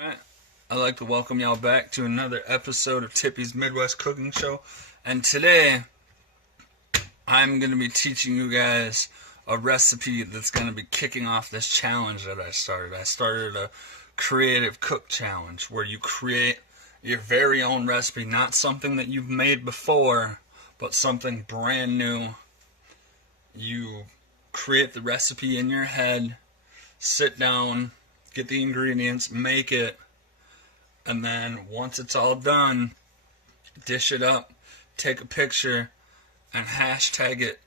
Alright, I'd like to welcome y'all back to another episode of Tippy's Midwest Cooking Show. And today, I'm going to be teaching you guys a recipe that's going to be kicking off this challenge that I started. I started a creative cook challenge where you create your very own recipe, not something that you've made before, but something brand new. You create the recipe in your head, sit down, get the ingredients, make it, and then once it's all done, dish it up, take a picture, and hashtag it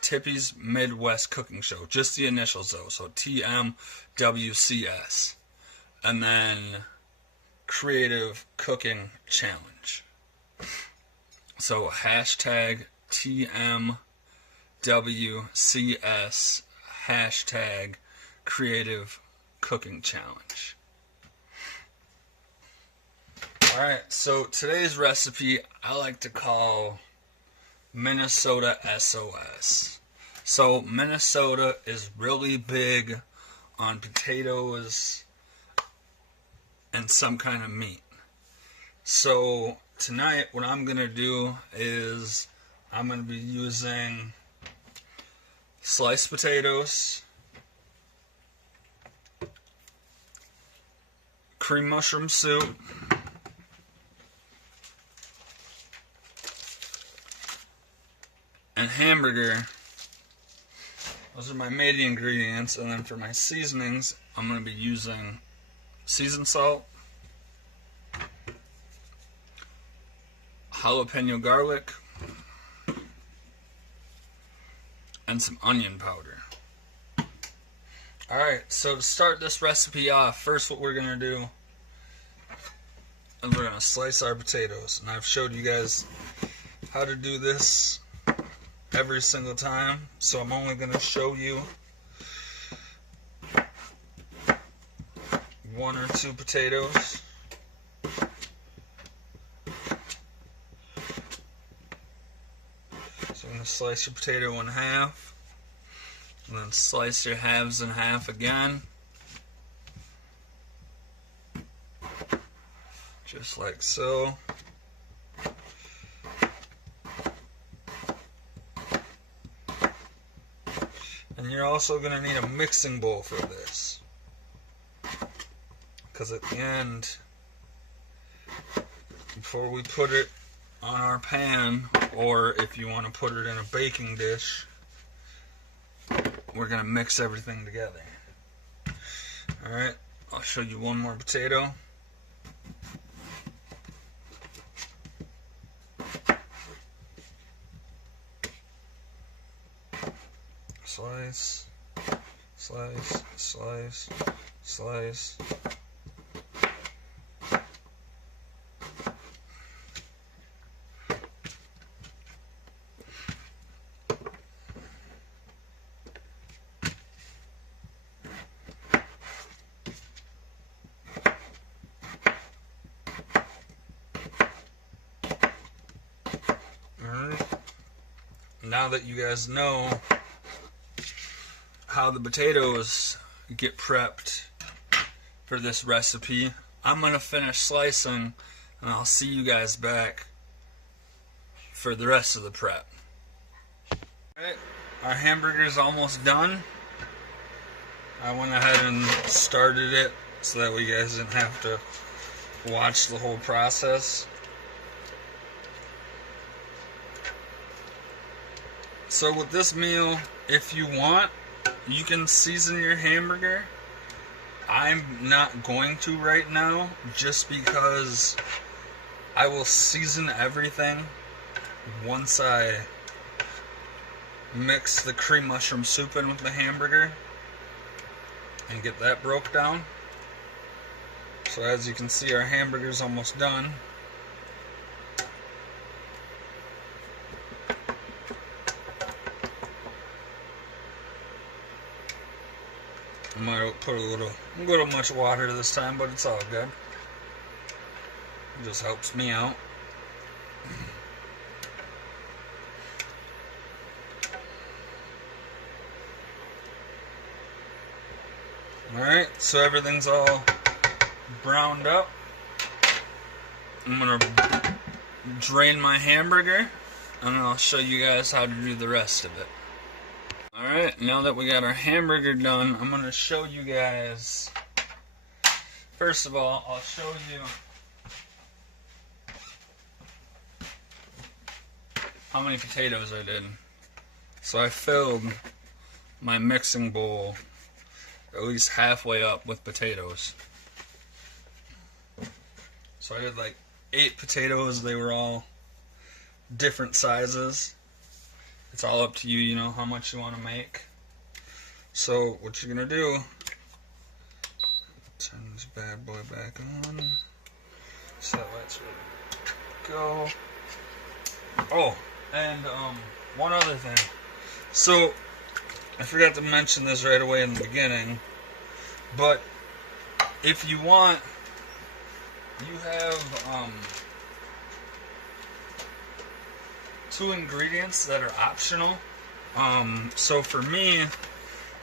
Tippy's Midwest Cooking Show. Just the initials though, so TMWCS. And then Creative Cooking Challenge. So hashtag TMWCS, hashtag Creative Cooking Challenge. Alright, so today's recipe I like to call Minnesota S.O.S. So Minnesota is really big on potatoes and some kind of meat. So tonight what I'm going to do is I'm going to be using sliced potatoes, cream mushroom soup, and hamburger. Those are my main ingredients. And then for my seasonings, I'm going to be using seasoned salt, jalapeno garlic, and some onion powder. Alright, so to start this recipe off, first what we're going to do is we're going to slice our potatoes. And I've showed you guys how to do this every single time, so I'm only going to show you one or two potatoes. So I'm going to slice your potato in half, and then slice your halves in half again, just like so. And you're also going to need a mixing bowl for this, because at the end, before we put it on our pan, or if you want to put it in a baking dish, we're going to mix everything together. Alright, I'll show you one more potato. Slice, slice, slice, slice. Alright, now that you guys know how the potatoes get prepped for this recipe, I'm going to finish slicing and I'll see you guys back for the rest of the prep. Alright, our hamburger is almost done. I went ahead and started it so that way you guys didn't have to watch the whole process. So with this meal, if you want, you can season your hamburger. I'm not going to right now, just because I will season everything once I mix the cream mushroom soup in with the hamburger and get that broke down. So as you can see, our hamburger's almost done. I might put a little much water this time, but it's all good. It just helps me out. Alright, so everything's all browned up, I'm going to drain my hamburger, and I'll show you guys how to do the rest of it. Alright, now that we got our hamburger done, I'm going to show you guys. First of all, I'll show you how many potatoes I did. So I filled my mixing bowl at least halfway up with potatoes. So I did like 8 potatoes. They were all different sizes. It's all up to you, you know, how much you want to make. So what you're going to do, turn this bad boy back on. So let's go. Oh, and one other thing. So I forgot to mention this right away in the beginning, but if you want, you have 2 ingredients that are optional. So for me,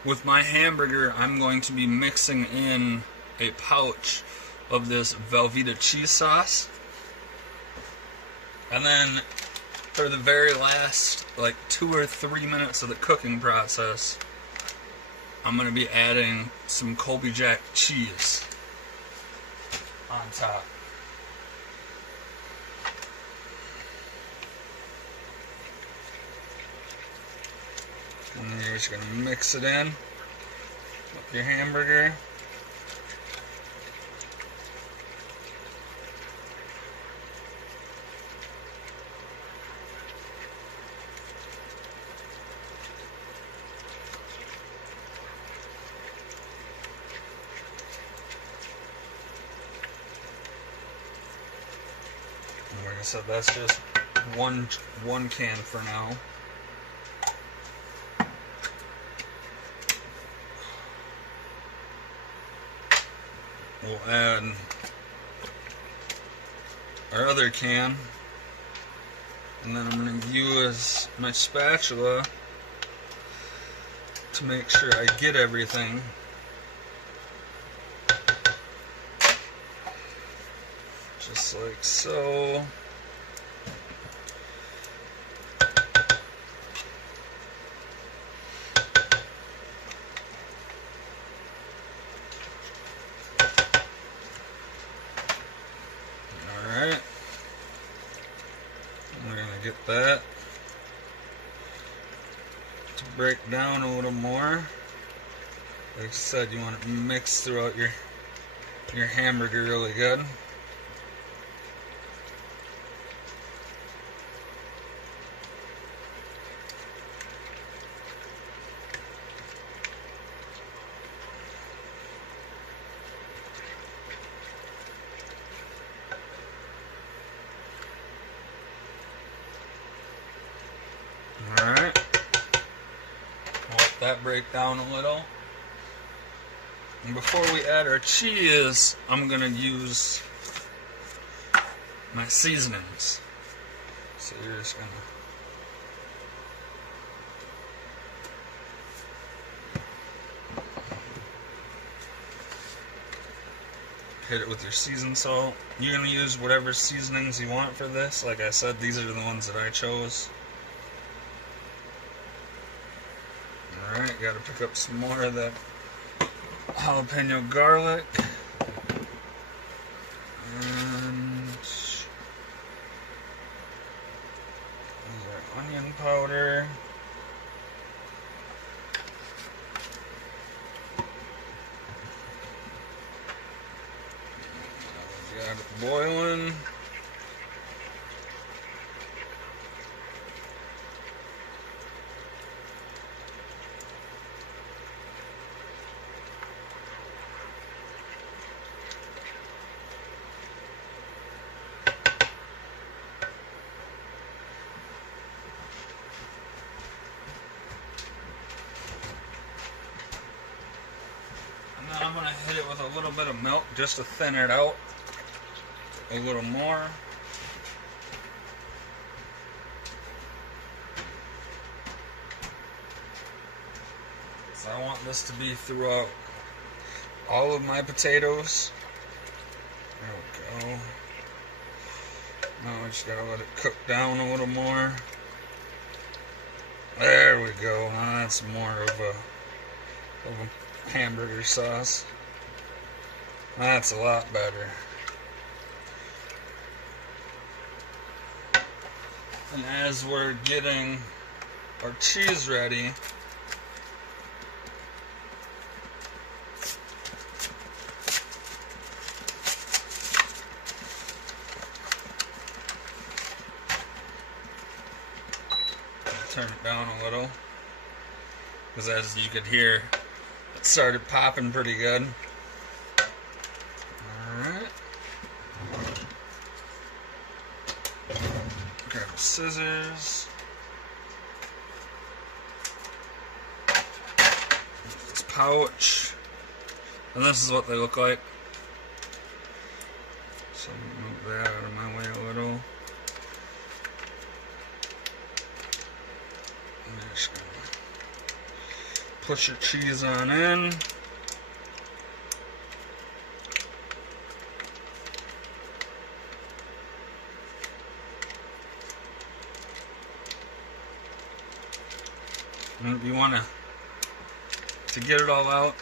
with my hamburger, I'm going to be mixing in a pouch of this Velveeta cheese sauce. And then for the very last, like 2 or 3 minutes of the cooking process, I'm going to be adding some Colby Jack cheese on top. And then you're just going to mix it in with your hamburger. And like I said, that's just one can for now. We'll add our other can, and then I'm going to use my spatula to make sure I get everything. Just like so. Get that to break down a little more. Like I said, you want it mixed throughout your hamburger really good. Alright, we'll let that break down a little. And before we add our cheese, I'm going to use my seasonings. So you're just going to hit it with your seasoned salt. You're going to use whatever seasonings you want for this. Like I said, these are the ones that I chose. Alright, gotta pick up some more of that jalapeno garlic. And our onion powder. Got it boiling. I'm going to hit it with a little bit of milk just to thin it out a little more. So I want this to be throughout all of my potatoes. Now we just gotta let it cook down a little more. There we go. Now that's more of a hamburger sauce. That's a lot better. And as we're getting our cheese ready, turn it down a little, because as you could hear, it started popping pretty good. Alright. Grab the scissors. This pouch. And this is what they look like. So move that out of my way a little. Just gonna push your cheese on in. And if you want to get it all out,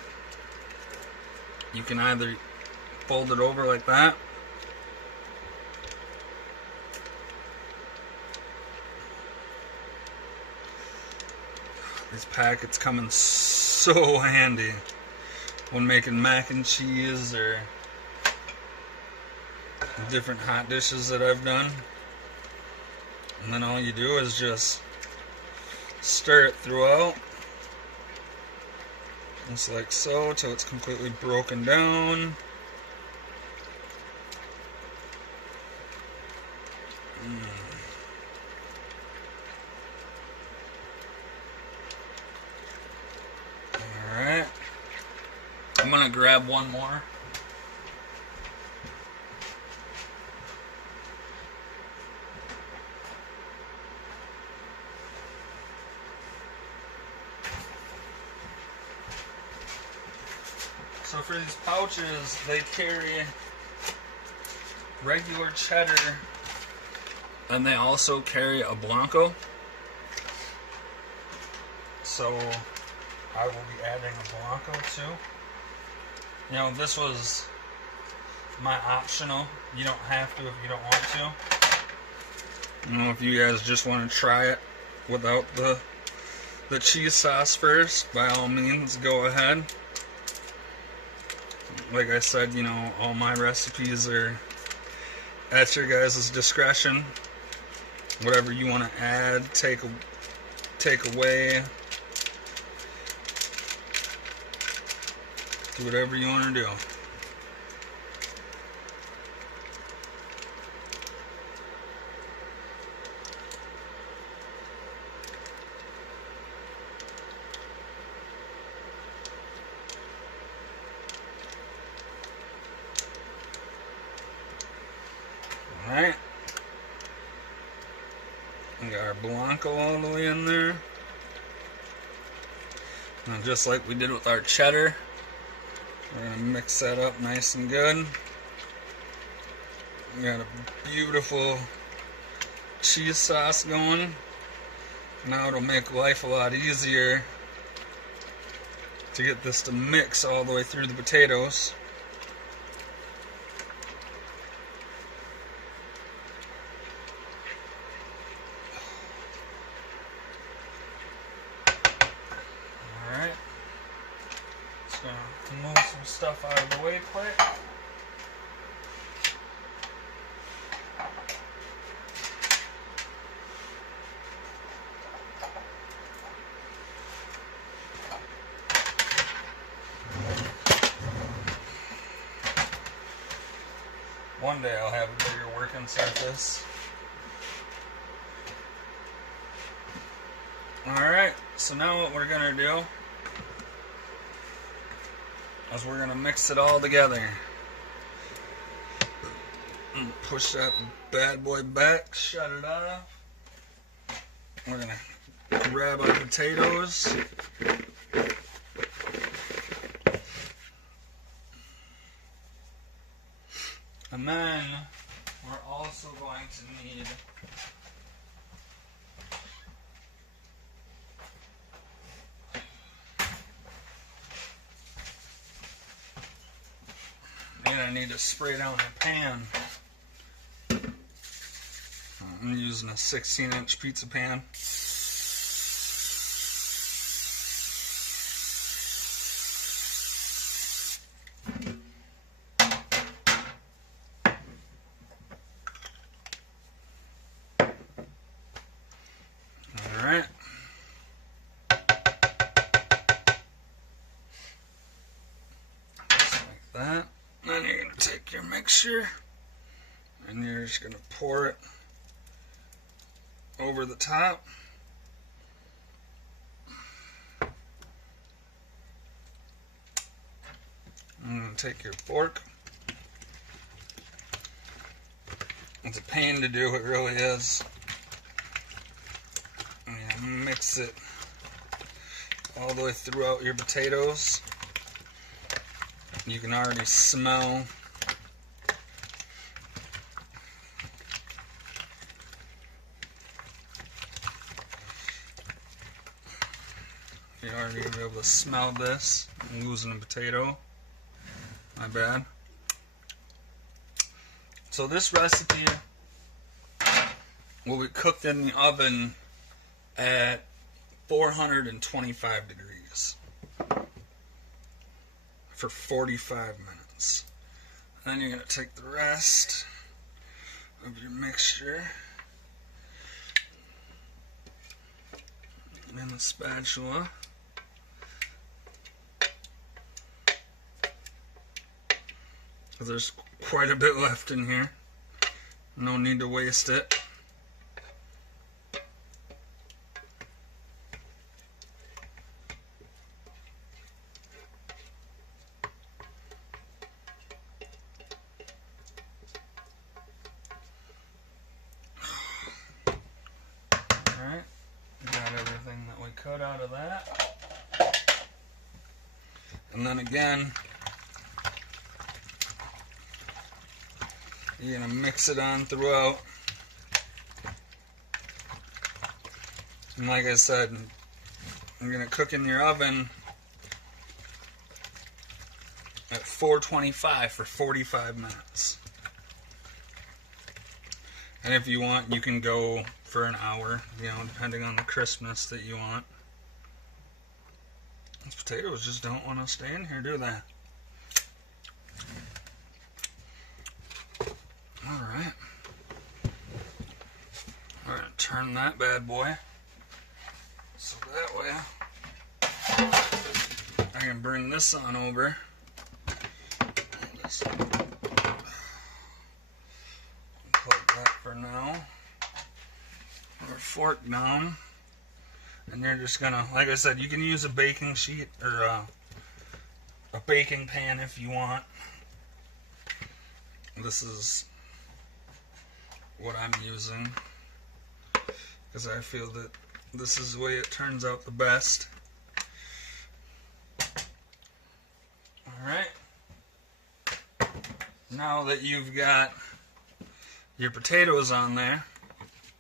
you can either fold it over like that, these packets come in so handy when making mac and cheese or different hot dishes that I've done. And then all you do is just stir it throughout, just like so, till it's completely broken down. Alright, I'm gonna grab one more. So for these pouches, they carry regular cheddar, and they also carry a Blanco. So I will be adding a Blanco too. You know, this was my optional. You don't have to if you don't want to. You know, if you guys just want to try it without the cheese sauce first, by all means, go ahead. Like I said, you know, all my recipes are at your guys' discretion. Whatever you want to add, take away, do whatever you want to do. Alright, we got our Blanco all the way in there. Now, just like we did with our cheddar, we're going to mix that up nice and good. We got a beautiful cheese sauce going. Now it'll make life a lot easier to get this to mix all the way through the potatoes. Gonna move some stuff out of the way quick. One day I'll have a bigger working surface. Alright, so now what we're gonna do is we're gonna mix it all together. Push that bad boy back, shut it off. We're gonna grab our potatoes. And And then we're also going to need to spray down the pan. I'm using a 16-inch pizza pan. Alright. Just like that. Then you're going to take your mixture and you're just going to pour it over the top. I'm going to take your fork. It's a pain to do, it really is. And mix it all the way throughout your potatoes. You can already smell you're already going to be able to smell this. I'm losing a potato. My bad. So this recipe will be cooked in the oven at 425 degrees for 45 minutes. Then you're going to take the rest of your mixture in the spatula. There's quite a bit left in here. No need to waste it. Alright, got everything that we cut out of that. And then again, you're going to mix it on throughout. And like I said, you're going to cook in your oven at 425 for 45 minutes. And if you want, you can go for an hour, you know, depending on the crispness that you want. These potatoes just don't want to stay in here, do they? Alright. We're going to turn that bad boy so that way I can bring this on over. Just plug that for now. Our fork down. And you're just going to, like I said, you can use a baking sheet or a baking pan if you want. This is what I'm using because I feel that this is the way it turns out the best. Alright, now that you've got your potatoes on there,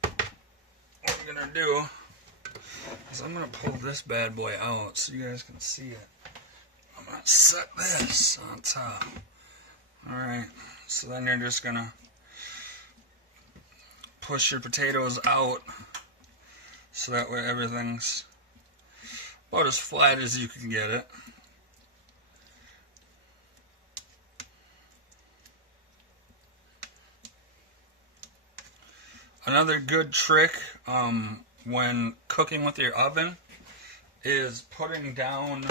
what I'm going to do is I'm going to pull this bad boy out so you guys can see it. I'm going to set this on top. Alright, so then you're just going to push your potatoes out so that way everything's about as flat as you can get it. Another good trick when cooking with your oven is putting down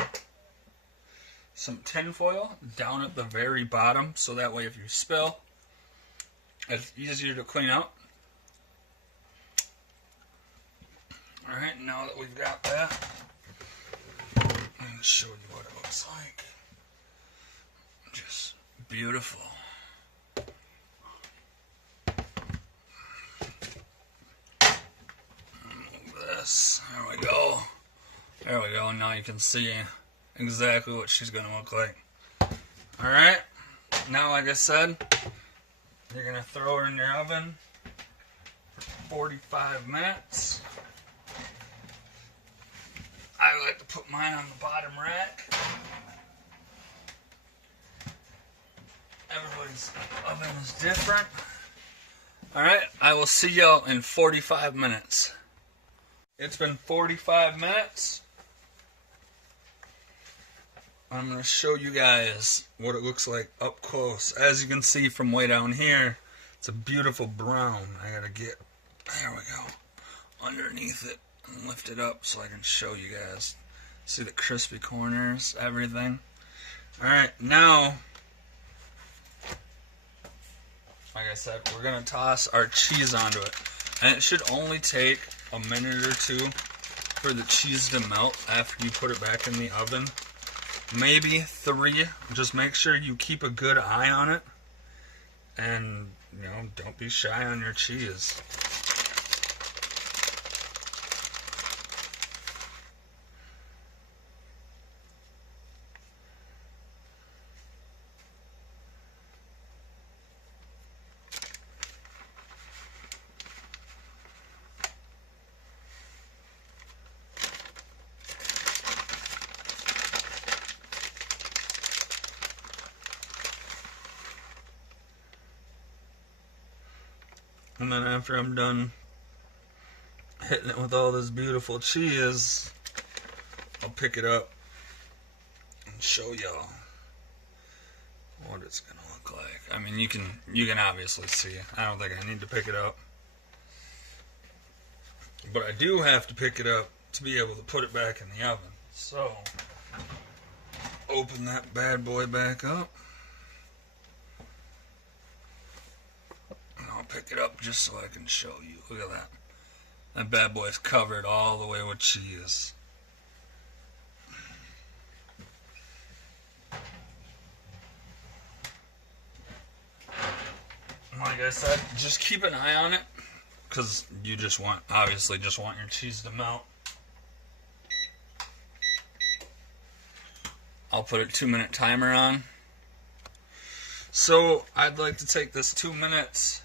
some tin foil down at the very bottom so that way if you spill, it's easier to clean up. Alright, now that we've got that, I'm going to show you what it looks like. Just beautiful. Move this. There we go. There we go. Now you can see exactly what she's going to look like. Alright, now like I said, You're going to throw her in your oven for 45 minutes. I like to put mine on the bottom rack. Everybody's oven is different. Alright, I will see y'all in 45 minutes. It's been 45 minutes. I'm going to show you guys what it looks like up close. As you can see from way down here, it's a beautiful brown. I got to get, there we go, underneath it and lift it up so I can show you guys. See the crispy corners, everything. Alright, now, like I said, we're going to toss our cheese onto it. And it should only take a minute or two for the cheese to melt after you put it back in the oven. Maybe 3. Just make sure you keep a good eye on it. And, you know, don't be shy on your cheese. And then after I'm done hitting it with all this beautiful cheese, I'll pick it up and show y'all what it's gonna look like. I mean, you can obviously see. I don't think I need to pick it up, but I do have to pick it up to be able to put it back in the oven. So open that bad boy back up. Pick it up just so I can show you. Look at that. That bad boy's covered all the way with cheese. Like I said, just keep an eye on it, because you just want, obviously, just want your cheese to melt. I'll put a 2-minute timer on. So I'd like to take this 2 minutes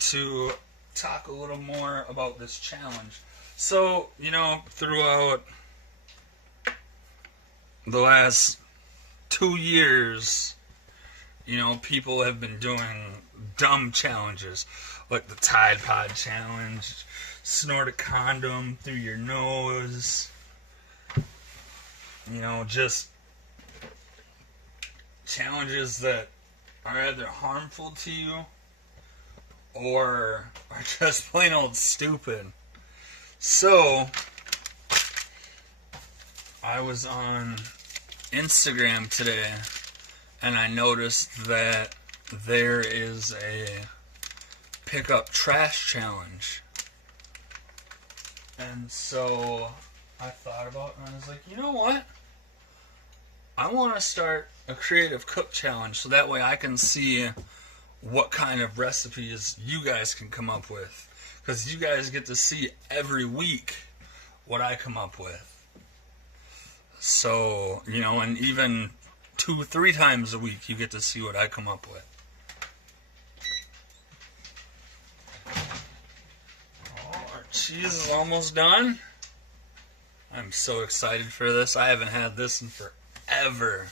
to talk a little more about this challenge. So, you know, throughout the last 2 years, you know, people have been doing dumb challenges, like the Tide Pod challenge, snort a condom through your nose, you know, just challenges that are either harmful to you or are just plain old stupid. So, I was on Instagram today and I noticed that there is a pick up trash challenge. And so I thought about it and I was like, you know what? I want to start a creative cook challenge so that way I can see what kind of recipes you guys can come up with. Because you guys get to see every week what I come up with. So, you know, and even 2-3 times a week you get to see what I come up with. Oh, our cheese is almost done. I'm so excited for this. I haven't had this in forever.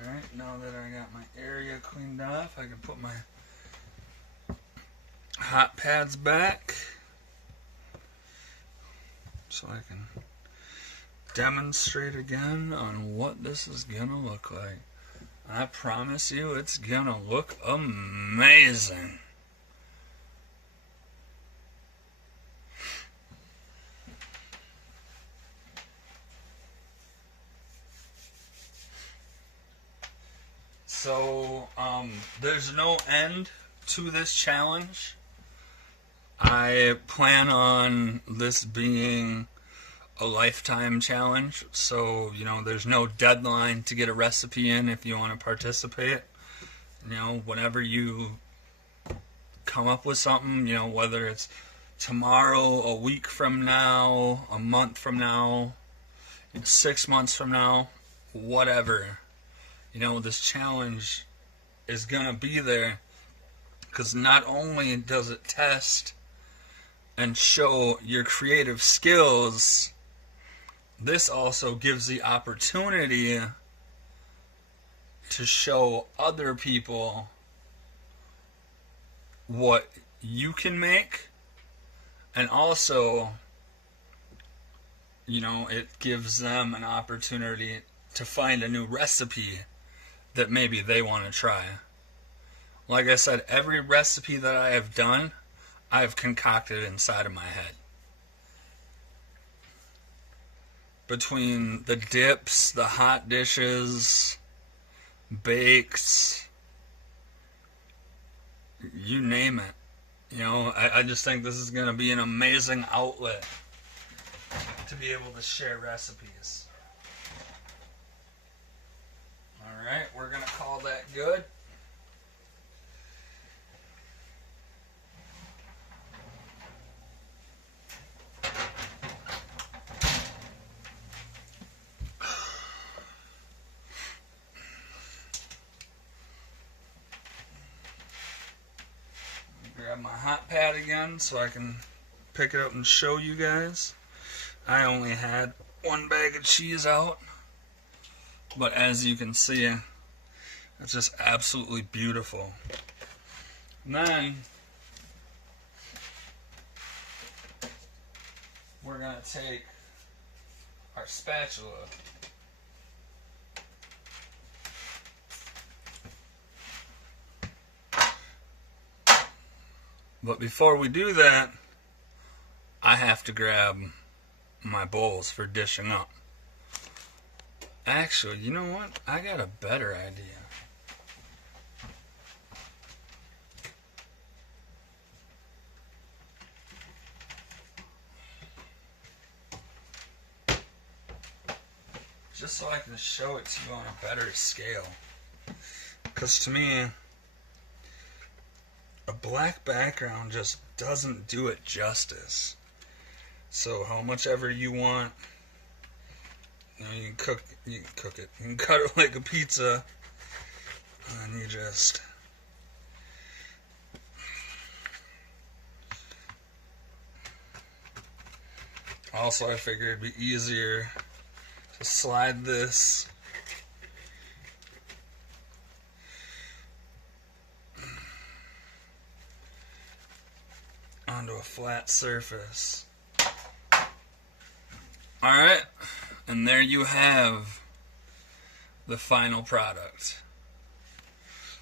Alright, now that I got my area cleaned off, I can put my hot pads back so I can demonstrate again on what this is gonna look like. I promise you it's gonna look amazing. So, there's no end to this challenge. I plan on this being a lifetime challenge. So, you know, there's no deadline to get a recipe in if you want to participate. You know, whenever you come up with something, you know, whether it's tomorrow, a week from now, a month from now, 6 months from now, whatever. You know, this challenge is going to be there because not only does it test and show your creative skills, this also gives the opportunity to show other people what you can make, and also, you know, it gives them an opportunity to find a new recipe that maybe they want to try. Like I said, every recipe that I have done, I've concocted inside of my head. Between the dips, the hot dishes, bakes, you name it. You know, I just think this is going to be an amazing outlet to be able to share recipes. Alright, we're going to call that good. Grab my hot pad again so I can pick it up and show you guys. I only had one bag of cheese out, but as you can see, it's just absolutely beautiful. And then we're going to take our spatula but before we do that, I have to grab my bowls for dishing up. Actually, you know what? I got a better idea. Just so I can show it to you on a better scale. Because to me, a black background just doesn't do it justice. So how much ever you want, you know, you can cook it. You can cut it like a pizza, and then you just also, I figured it'd be easier to slide this onto a flat surface. Alright, and there you have the final product.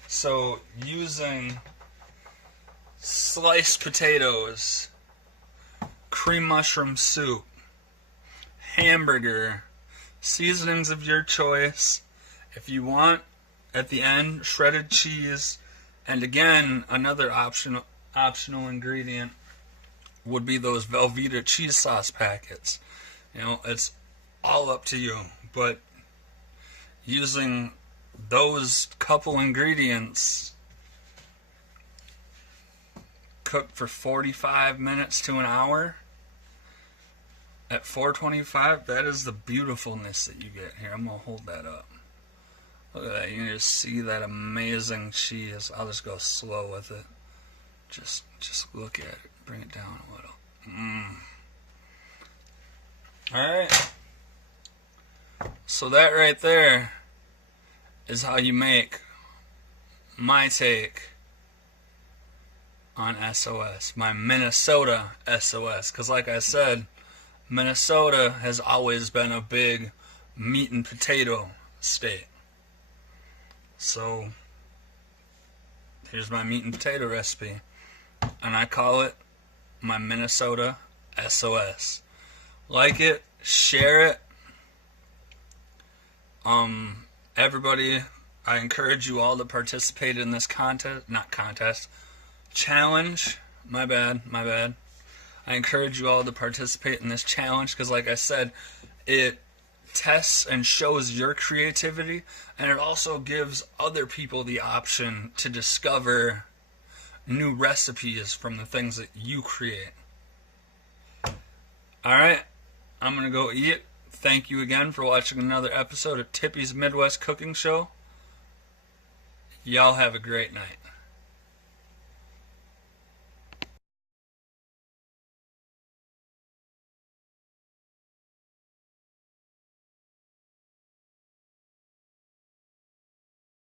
So, using sliced potatoes, cream mushroom soup, hamburger, seasonings of your choice, if you want, at the end, shredded cheese, and again, another optional ingredient would be those Velveeta cheese sauce packets. You know, it's all up to you, but using those couple ingredients cooked for 45 minutes to an hour at 425, that is the beautifulness that you get. Here, I'm going to hold that up. Look at that. You can just see that amazing cheese. I'll just go slow with it. Just look at it. Bring it down a little. Alright. So that right there is how you make my take on S.O.S. My Minnesota S.O.S. Because like I said, Minnesota has always been a big meat and potato state. So here's my meat and potato recipe. And I call it my Minnesota S.O.S. Like it, share it. Everybody, I encourage you all to participate in this challenge. My bad. I encourage you all to participate in this challenge because, like I said, it tests and shows your creativity, and it also gives other people the option to discover new recipes from the things that you create. Alright, I'm going to go eat. Thank you again for watching another episode of Tippy's Midwest Cooking Show. Y'all have a great night.